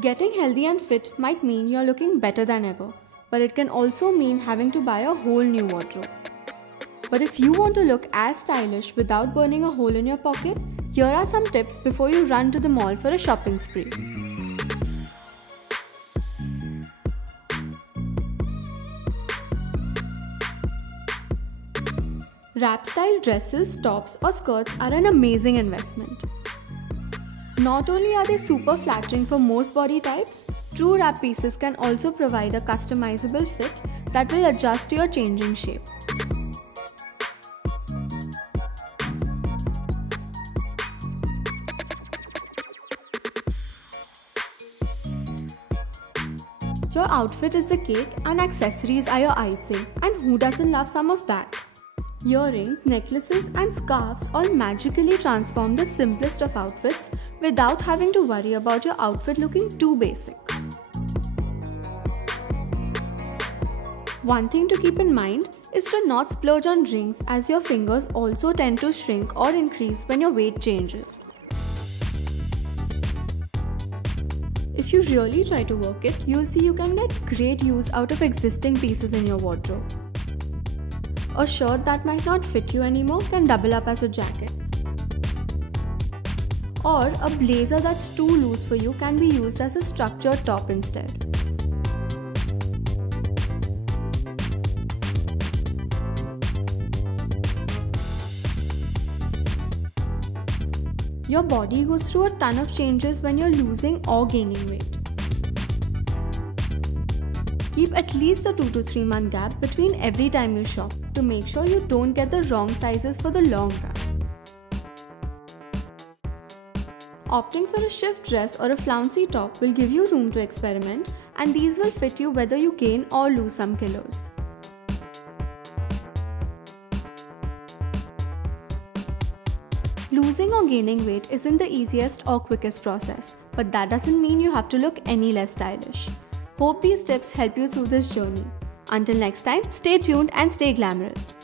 Getting healthy and fit might mean you're looking better than ever, but it can also mean having to buy a whole new wardrobe. But if you want to look as stylish without burning a hole in your pocket, here are some tips before you run to the mall for a shopping spree. Wrap-style dresses, tops or skirts are an amazing investment. Not only are they super flattering for most body types, true wrap pieces can also provide a customizable fit that will adjust to your changing shape. Your outfit is the cake and accessories are your icing, and who doesn't love some of that? Earrings, necklaces and scarves all magically transform the simplest of outfits without having to worry about your outfit looking too basic. One thing to keep in mind is to not splurge on rings, as your fingers also tend to shrink or increase when your weight changes. If you really try to work it, you'll see you can get great use out of existing pieces in your wardrobe. A shirt that might not fit you anymore can double up as a jacket. Or a blazer that's too loose for you can be used as a structured top instead. Your body goes through a ton of changes when you're losing or gaining weight. Keep at least a 2 to 3 month gap between every time you shop to make sure you don't get the wrong sizes for the long run. Opting for a shift dress or a flouncy top will give you room to experiment, and these will fit you whether you gain or lose some kilos. Losing or gaining weight isn't the easiest or quickest process, but that doesn't mean you have to look any less stylish. Hope these tips help you through this journey. Until next time, stay tuned and stay glamorous.